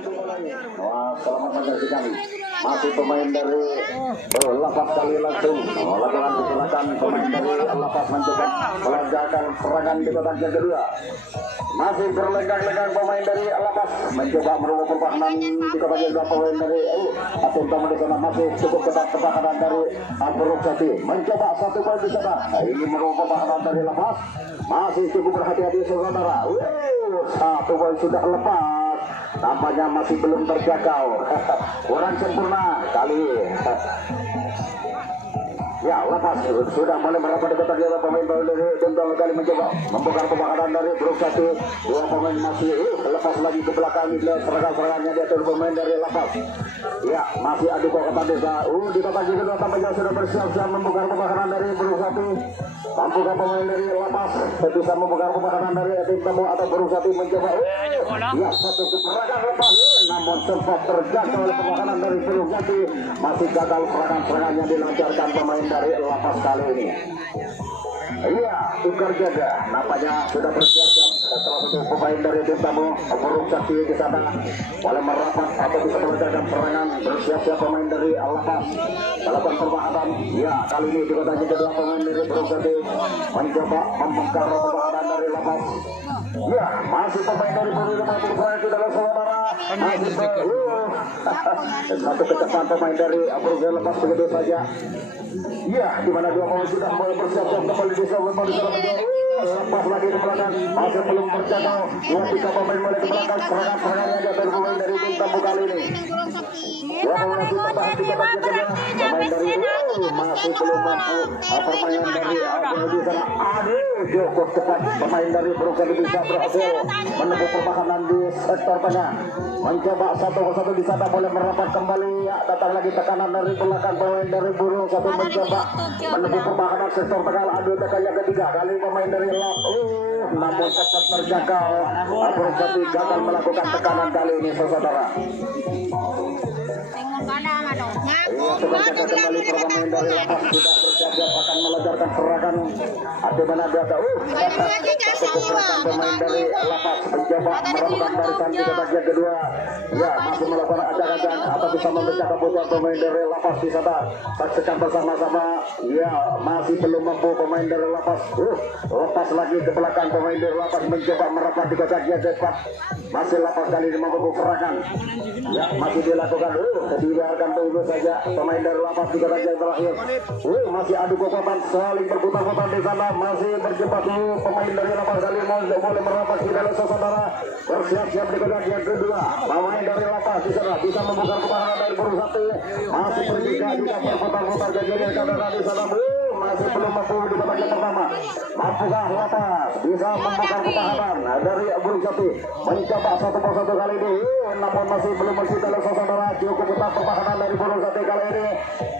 Wah, selamat menyaksikan. Masih pemain dari lapas kali langsung melakukan kecelakaan. Pemain dari lapas mencoba melancarkan serangan di kotak yang kedua. Masih berlenggang-lenggang pemain dari lapas mencoba merubah pertahanan di kotak yang kedua. Pemain dari atau utama di sana masih cukup ketat pertahanan dari Abrok Jati. Mencoba satu poin di sana. Ini merubah pertahanan dari lapas. Masih cukup berhati-hati saudara. Satu poin sudah lepas. Tampaknya masih belum terjangkau. Kurang sempurna kali. Ya, lepas sudah mulai merapat di kotak dia. Pemain dari Dendol kali mencoba membongkar pertahanan dari Brok Jati. Dua pemain masih lepas lagi ke belakang. Serangan-serangannya dia turun pemain dari lepas. Ya, masih adu kotak desa. Di kotak juga tampaknya sudah bersiap-siap membongkar pertahanan dari Brok Jati. Mampukah pemain dari lapas bisa membongkar pertahanan dari tim tamu atau Brok Jati mencoba? Ya, satu serangan lepas. Namun sempat terjaga oleh pertahanan dari Brok Jati. Masih gagal serangan-serangannya dilancarkan pemain dari lapas kali ini. Iya, tukar jaga. Nampaknya sudah bersiap-siap. Salah satu pemain dari tim tamu Brok Jati di sana boleh merapat atau bisa melancarkan serangan. Bersiap-siap pemain dari lapas melakukan pertahanan. Ya, kali ini di kotak kedua pemain dari Brok Jati mencoba membongkar pertahanan dari lapas. Ya, masih pemain dari Brok Jati sudah saudara. Masih satu kecepatan pemain dari Brok Jati lepas begitu saja. Ya, di mana dua pemain sudah mulai bersiap-siap kembali di sana. Lepas lagi ke belakang, masih belum terjangkau. Dua tiga pemain mulai ke belakang. Serangan-serangannya ada dari pemain dari tim tamu kali ini. Dua pemain masih tertahan di kotak kedua. Pemain dari masih belum mampu. Permainan dari di sana. Cukup cepat pemain dari Brok Jati bisa berhasil menembus pertahanan di sektor tengah. Mencoba satu persatu di sana boleh merapat kembali. Ya, datang lagi tekanan dari belakang pemain dari Brok Jati mencoba menembus pertahanan sektor tengah. Adu tekan yang ketiga kali pemain dari namun tetap terjangkau. Brok Jati gagal melakukan tekanan kali ini saudara. Kembali pemain dari lapas sudah bersiap-siap akan melancarkan serangan. Ada mana dia tahu? Pemain dari lapas mencoba merebutkan barisan di kotak yang kedua. Ya, masih melakukan acak-acak atau bisa memecah kebutuhan pemain dari lapas di sana. Saksikan bersama-sama. Ya, masih belum mampu pemain dari lapas. Lepas lagi ke belakang pemain dari lapas mencoba merapat di kotak yang depan. Masih lapas kali ini mampu serangan. Ya, masih dilakukan. Dibiarkan tunggu saja pemain dari lapas di kotak yang terakhir. Masih adu kekuatan saling berputar-putar di sana. Masih berjebak pemain dari lapas kali ini boleh merapat di dalam saudara. Bersiap-siap di kotak yang kedua. Pemain dari lapas di sana bisa membuka pertahanan dari Brok Jati. Masih bertiga juga berputar-putar kejadian karena di sana. Masih belum mampu di kotak yang pertama. Mampukah lapas bisa membuka pertahanan dari Brok Jati? Mencoba satu persatu kali ini. Namun masih belum mencita saudara. Cukup ketat pertahanan dari Brok Jati kali ini.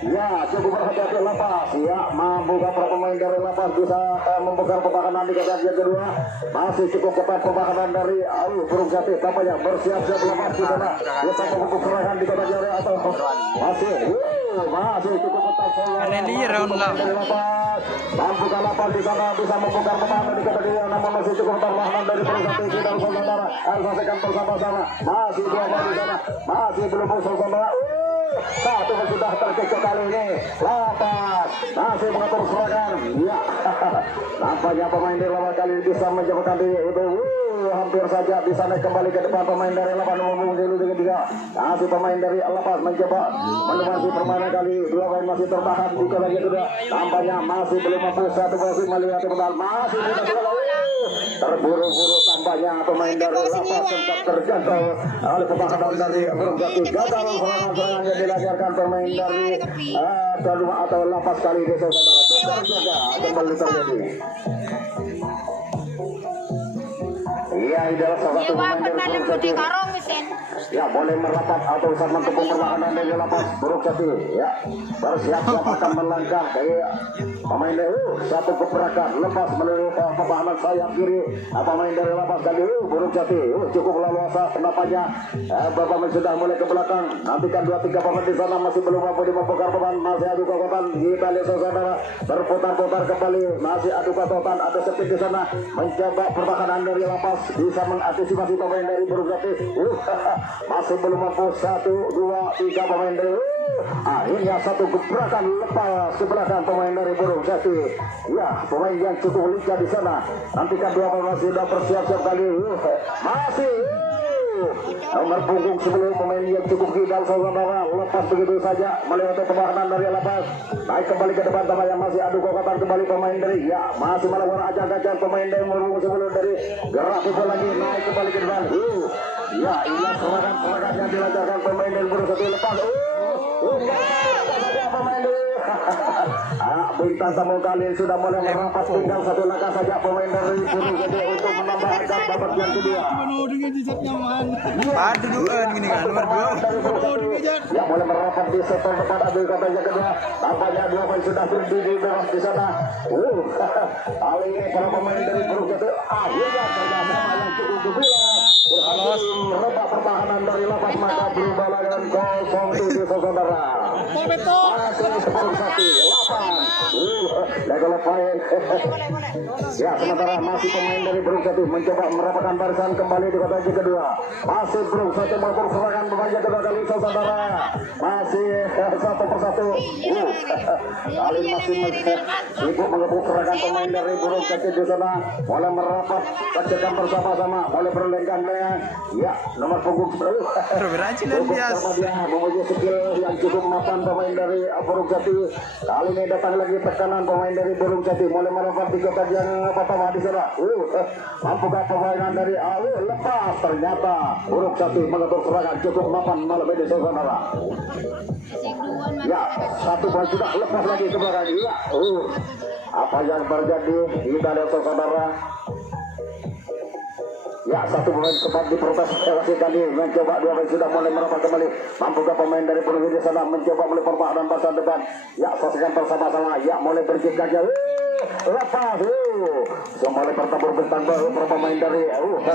Ya, cukup berhati-hati lapas. Ya, mampukah para pemain dari lapas bisa membuka pertahanan di kotak yang kedua? Masih cukup ketat pertahanan dari Brok Jati. Tampaknya bersiap-siap lapas di sana. Kita membuka serangan di kotak yang atau masih cukup ketat dari lapas. Mampukah lapas di sana bisa membuka pertahanan di kotak yang namun masih cukup ketat pertahanan dari Brok Jati di dalam saudara. Saksikan bersama-sama. Masih dua kali di sana. Masih belum saudara. Satu sudah terkecoh kali ini. Lapas masih mengatur serangan. Ya, nampaknya pemain dari lapas kali ini bisa menjatuhkan diri itu. Hampir saja bisa naik kembali ke depan pemain dari lapas nomor 3. Masih pemain dari lapas mencoba menemani permainan kali. Dua pemain masih tertahan di kotak yang kedua. Nampaknya masih belum mampu satu masih melihat pedal. Masih tidak terburu-buru tampaknya pemain dari lapas sempat terjangkau oleh pertahanan dari Brok Jati. Gagal serangan-serangan yang dilancarkan pemain dari kedua atau lapas kali ini saudara. Tukar jaga kembali terjadi. Iya, adalah salah satu pemain dari Brok Jati. Ya, boleh merapat atau bisa menepung pertahanan dari lapas Brok Jati. Ya, bersiap-siap akan melangkah dari pemain dari satu gebrakan lepas melalui pertahanan sayap kiri. Pemain dari lapas kali Brok Jati cukup leluasa. Kenapanya Bapak sudah mulai ke belakang. Nantikan 2-3 pemain di sana masih belum mampu membongkar beban. Masih adu kekuatan. Kita lihat saudara berputar-putar kembali. Masih adu kekuatan. Ada sepit di sana mencoba pertahanan dari lapas bisa mengantisipasi pemain dari Brok Jati. masih belum mampu. 1, 2, 3 pemain dari akhirnya satu gebrakan lepas ke belakang pemain dari Burung Jati. Ya, pemain yang cukup lincah di sana. Nantikan dua pemain sudah bersiap-siap kali. Masih nomor punggung 10 pemain yang cukup kidal saudara, lepas begitu saja melewati pertahanan dari lepas, naik kembali ke depan tampaknya masih adu kokatan kembali pemain dari masih melakukan ajak-ajak pemain dari nomor 10 dari gerak pukul lagi naik kembali ke depan. Inilah serangan yang dilancarkan pemain dari Burung Jati lepas. Pemain dari bintang tamu kalian sudah mulai merapat, tinggal satu langkah saja pemain dari Burung Jati untuk menambah angka babak yang kedua. Gini kan nomor 2. Yang mulai merapat di sektor depan ambil kota yang kedua. Tampaknya dua pemain sudah berdiri di sana. Kali ini para pemain dari Burung Jati akhirnya ternyata yang cukup gembira. Berhasil rebah pertahanan dari lapas, maka berubah dengan 0-7 saudara. Masih 10-1 sementara masih pemain dari Burung Jati mencoba merapatkan barisan kembali di kota yang kedua. Masih Burung Jati melakukan serangan pemain kedua kali saudara. Masih 1-1. Kali masih sibuk mengebuk serangan pemain dari Burung Jati di sana. Mulai merapat, saksikan bersama-sama, mulai berlenggang nomor punggung 10. Memuji skill yang cukup mapan pemain dari Burung Jati. Kali ini datang lagi tekanan pemain dari Burung Jati, mulai merapat di kota yang pertama di sana. Mampukah permainan dari lepas, ternyata Burung Jati mengatur serangan cukup mapan malam ini saudara. Satu poin sudah lepas lagi ke belakang. Apa yang terjadi kita lihat saudara. Satu pemain sempat diprotes kali mencoba, dua pemain sudah mulai merapat kembali. Mampukah pemain dari Burung Jati sana mencoba mulai pertahanan bagian depan. Saksikan bersama-sama. Mulai berjiga lepas. Mulai bertabur bentang baru pemain dari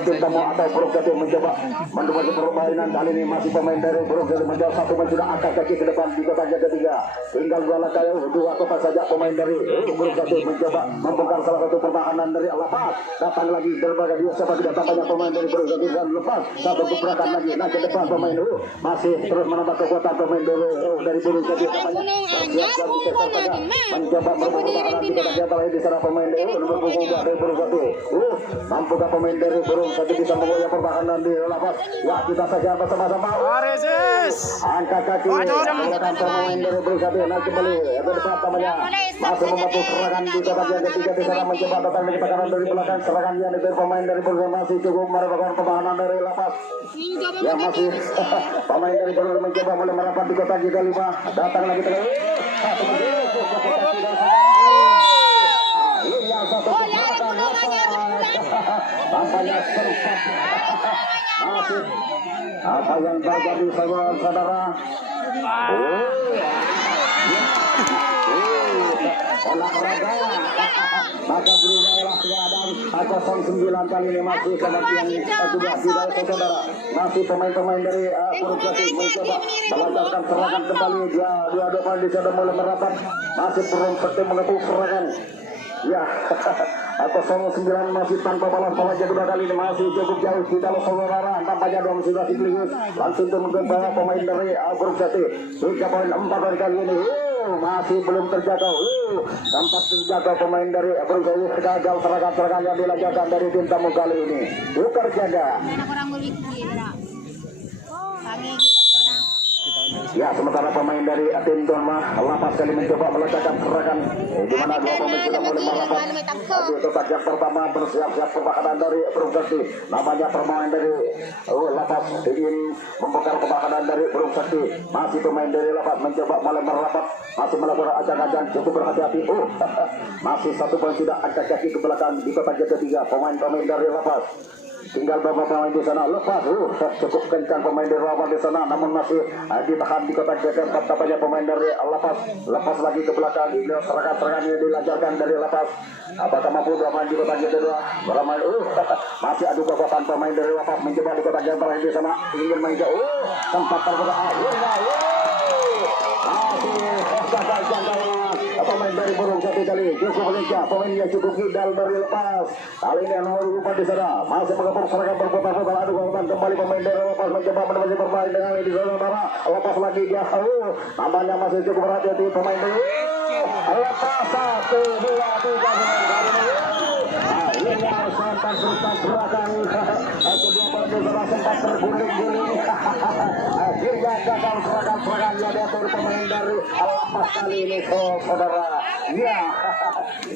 tim tamu atau Burung Jati mencoba mendukung permainan. Kali ini masih pemain dari Burung Jati mencoba, satu pemain sudah angkat kaki ke depan di kota yang ketiga. Tinggal dua langkah, dua kotak saja pemain dari Burung Jati mencoba membongkar salah satu pertahanan dari lepas. Datang lagi berbagai dia siapa tidak tampaknya pemain dari Burung Jati dan lepas. Satu gebrakan lagi naik ke depan pemain masih terus menambah kekuatan pemain dari Burung Jati. Mencoba pertahanan di kota yang terakhir di sana pemain dari nomor punggung dari Burung Jati. Mampukah pemain dari Burung Jati bisa membawa pertahanan di lepas? Kita saksikan bersama-sama. Angkat kaki pemain dari Burung Jati naik kembali ke depan tampaknya masih membantu serangan di kota yang ketiga di sana, mencoba datang dari tekanan dari belakang. Serangan yang dari pemain dari Burung Jati masih cukup merupakan pertahanan dari lepas. Masih pemain dari Burung mencoba mulai merapat di kota yang kelima. Datang lagi terus. Tampaknya sempat masih apa yang terjadi saudara. Olahraga maka berubahlah keadaan. 09 kali ini masih kematian juga tidak saudara. Masih pemain-pemain dari Burung Jati mencoba melancarkan serangan kembali. Dua pemain di sana mulai merapat. Masih Burung Jati mengetuk serangan. 09 masih tanpa balas pemain kedua kali ini masih cukup jauh kita lo saudara. Tampaknya dua sudah dipelihus langsung turun ke bawah pemain dari Burung Jati. 3.4 dari kali ini masih belum terjangkau. Sempat terjangkau pemain dari Burung Jati. Gagal serangan yang dilancarkan dari tim tamu kali ini. Terjaga. Sementara pemain dari tim tuan lapas kali mencoba meletakkan serangan di mana dua pemain sudah mulai merapat. Tetap yang pertama bersiap-siap pertahanan dari Burung Jati. Namanya pemain dari lapas ingin membongkar pertahanan dari Burung Jati. Masih pemain dari lapas mencoba mulai merapat, masih melakukan acak-acak, cukup berhati-hati. Masih satu poin sudah angkat kaki ke belakang di kotak ketiga pemain-pemain dari lapas. Tinggal beberapa pemain di sana lepas. Cukup kencang pemain dari lapas di sana, namun masih ditahan di kotak keempat. Tampaknya pemain dari lepas lagi ke belakang. Serangan-serangan yang dilancarkan dari lepas. Apakah mampu bermain di kotak kedua? Bermain masih adu kekuatan pemain dari lepas mencoba di kotak yang terakhir di sana ingin mengejar. Sempat terbuka akhirnya masih gagal jangkauan. pemain dari Burung Jati kali cukup lincah, pemainnya cukup hidal dari lepas. Kali ini nomor 4 di sana masih menggabung seragam berputar-putar. Adu gawatan kembali pemain dari lepas mencoba menemani bermain dengan di zona utara. Lepas lagi dia namanya masih cukup hati-hati pemain dari lepas 1, 2, 3 ini sempat bertabrakan. Kedua pemain sempat terguling-guling. Akhirnya gagal serangan yang diatur pemain dari lepas kali ini saudara. Ya,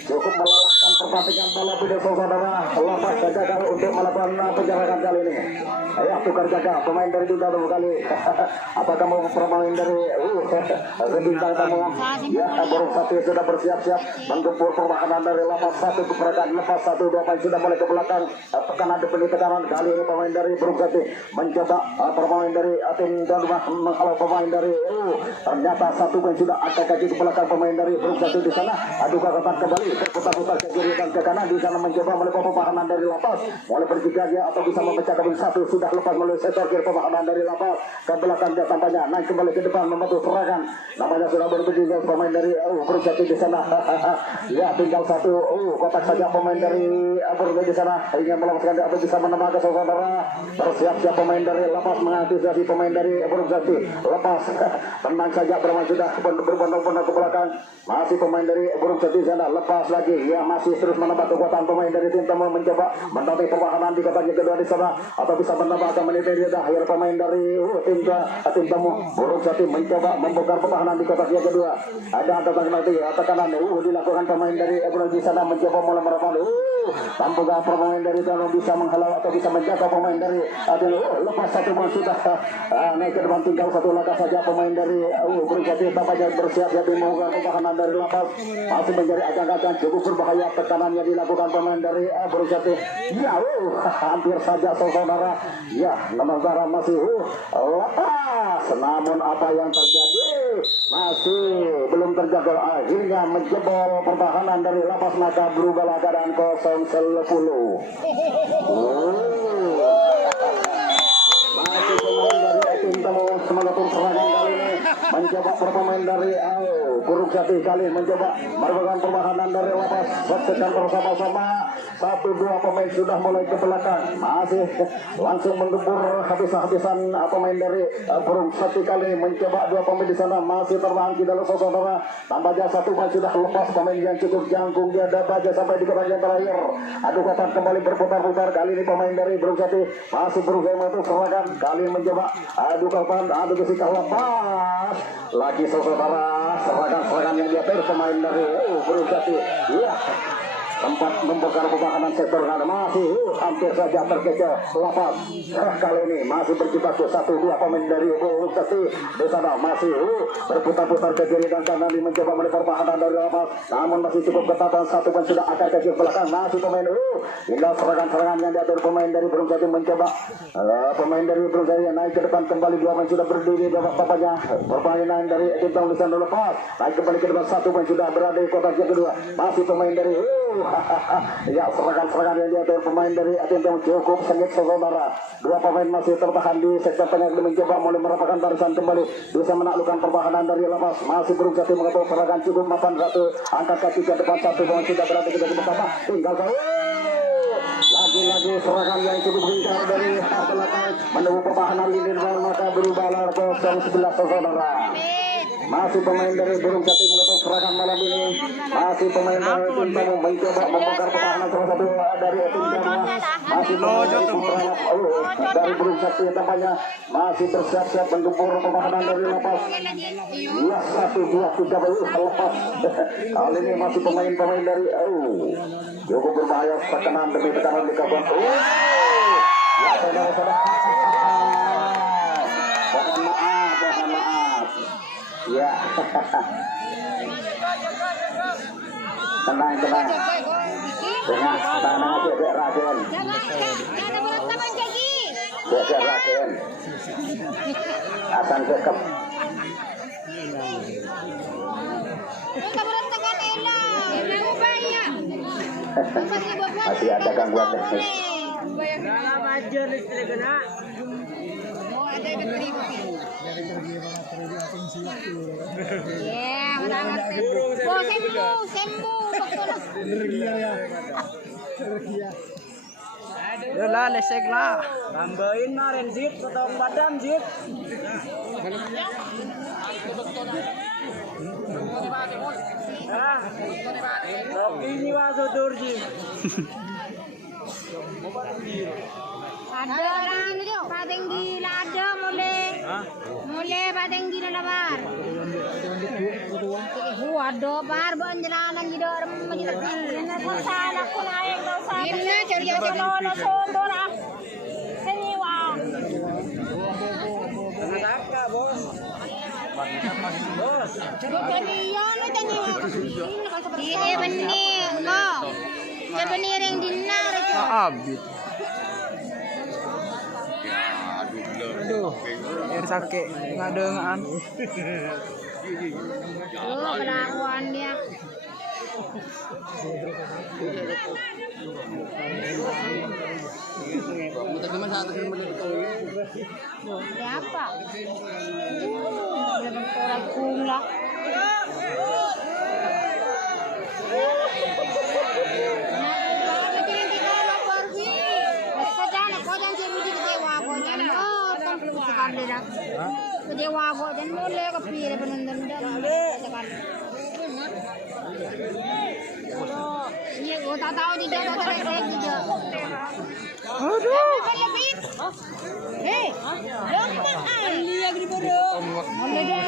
cukup melelahkan pertandingan bola video saudara. Lepas gagal untuk melakukan penyerangan kali ini. Ya, tukar jaga pemain dari bintang tamu kali. Apakah mau pemain dari bintang tamu? Ya, Burung Jati sudah bersiap-siap menggempur pertahanan dari lepas 1 pergerakan lepas 1, 2 pemain sudah mulai ke belakang. Tekanan depan tekanan kali ini pemain dari Burung Jati mencoba pemain dari tim dan menghalau pemain dari ternyata 1 pemain sudah angkat kaki ke belakang pemain dari Burung Jati di sana. Adu gagasan kembali berputar-putar ke kiri dan ke kanan di sana mencoba melakukan pertahanan dari lepas. Mulai bertiga dia atau bisa memecah kabin 1 sudah lepas melalui sektor kiri pertahanan dari lepas ke belakang dia tampaknya naik kembali ke depan membantu serangan. Namanya sudah bertiga pemain dari Burung Jati di sana. Ya, tinggal 1 kotak saja pemain dari Burung Jati di sana ingin melepaskan dia atau bisa menembak ke saudara. Bersiap-siap pemain dari lepas mengantisipasi pemain dari Burung Jati. Lepas tenang saja bermain sudah berbondong-bondong ke belakang. Masih pemain dari Burung Jati sana lepas lagi. Ya, masih terus menambah kekuatan pemain dari tim tamu mencoba mendatangi pertahanan di kotak kedua di sana atau bisa menambah ke menit dia akhir pemain dari tim tamu Burung Jati mencoba membongkar pertahanan di kotak kedua. Ada nanti tekanan dilakukan pemain dari Burung Jati sana mencoba mulai merapat. Tampaknya pemain dari tamu bisa menghalau atau bisa menjaga pemain dari lepas 1 pemain sudah naik ke depan tinggal 1 langkah saja pemain dari Burung Jati tampaknya bersiap-siap membuka pertahanan dari lepas masih menjadi acak-acak cukup berbahaya tekanan yang dilakukan pemain dari Burung Jati. Ya, hampir saja saudara. Ya, sementara masih lepas. Namun apa yang terjadi masih belum terjaga. Akhirnya menjebol pertahanan dari lepas maka berubah keadaan 0-10. Masih pemain dari tim tamu semangat serangan kali ini mencoba pemain dari Burung Jati kali mencoba merupakan pertahanan dari lepas sekan bersama-sama 1-2 pemain sudah mulai ke belakang masih langsung menggempur habis-habisan pemain dari Burung Jati kali mencoba 2 pemain di sana masih tertahan di dalam saudara. Tampaknya 1 pemain sudah lepas pemain yang cukup jangkung dia dapat sampai di kotak yang terakhir. Adu kata kembali berputar-putar kali ini pemain dari Burung Jati masih berusaha untuk serangan kali mencoba adu kapan adu kesikah lepas lagi saudara serangan yang diatur pemain dari Burung Jati. Iya, sempat membongkar pertahanan sektor kanan masih hampir saja terkejar lepas. Kali ini masih berjibaku 1-2 pemain dari Burung Jati di sana masih berputar-putar ke kiri dan kanan mencoba melebar pertahanan dari lepas namun masih cukup ketat. 1 pemain sudah akan ke belakang masih pemain tinggal serangan-serangan yang diatur pemain dari Burung Jati mencoba pemain dari Burung Jati naik ke depan kembali 2 pemain sudah berdiri di bapaknya permainan dari tim tamu di sana lepas naik kembali ke depan 1 pemain sudah berada di kotak kedua masih pemain dari ya serangan-serangan yang diatur pemain dari tim tamu cukup sengit saudara. 2 pemain masih tertahan di sektor tengah mencoba mulai merapatkan barisan kembali bisa menaklukkan pertahanan dari lepas masih Burung Jati mengatur serangan cukup mapan 1 angkat kaki ke depan 1 pemain sudah berada di bersama tinggal lagi-lagi serangan yang cukup gencar dari belakang menunggu pertahanan lini maka berubah lar 0-11 saudara. Masih pemain dari Burung Jati mengatur serangan malam ini. Masih pemain dari tim tamu mencoba membongkar pertahanan salah satu dari tim tamu. Masih dari Burung Jati tampaknya masih bersiap-siap menggempur pertahanan dari lepas. Ya 1-2-3 lepas. Kali ini masih pemain-pemain dari cukup berbahaya tekanan demi tekanan di kawan. Ya saudara-saudara. Mohon maaf. Ya. Tenang. Tenang aja, Dek Raden. Jangan berantakan jadi. Dek Raden. Akan cekep. Kita berantakan elah. Mau banyak. Masih ada gangguan teknis. Dalam aja listrik kena. Oh, ada yang terigu. Ya, banget. Oh, sembuh. Yalah, lesek lah. Tambahin maren zit, potong padam zit. Tapi ini masuk turji. Ada orang ini tuh, pateng gila ada mulai pateng gila labar. Ada bar banjelanan di dalam menjadi. Ini pun salah aku naik dosa. Ini cari jalan sondo lah. Ini wah. Apa bos? Bos. Ini benih kok. Sebenarnya yang dinar itu. Abit. Aduh, air sakit, nggak ada ngaan. Oh, kelakuan dia. Siapa? Udah berkorak kumlah. Kecewa kok dan mulai kepilih penonton dan iya gue tak tahu di dalam terkait juga. Aduh. Hei, lompat lihat di bodoh. Mulai deh.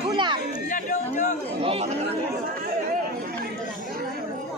Pulang.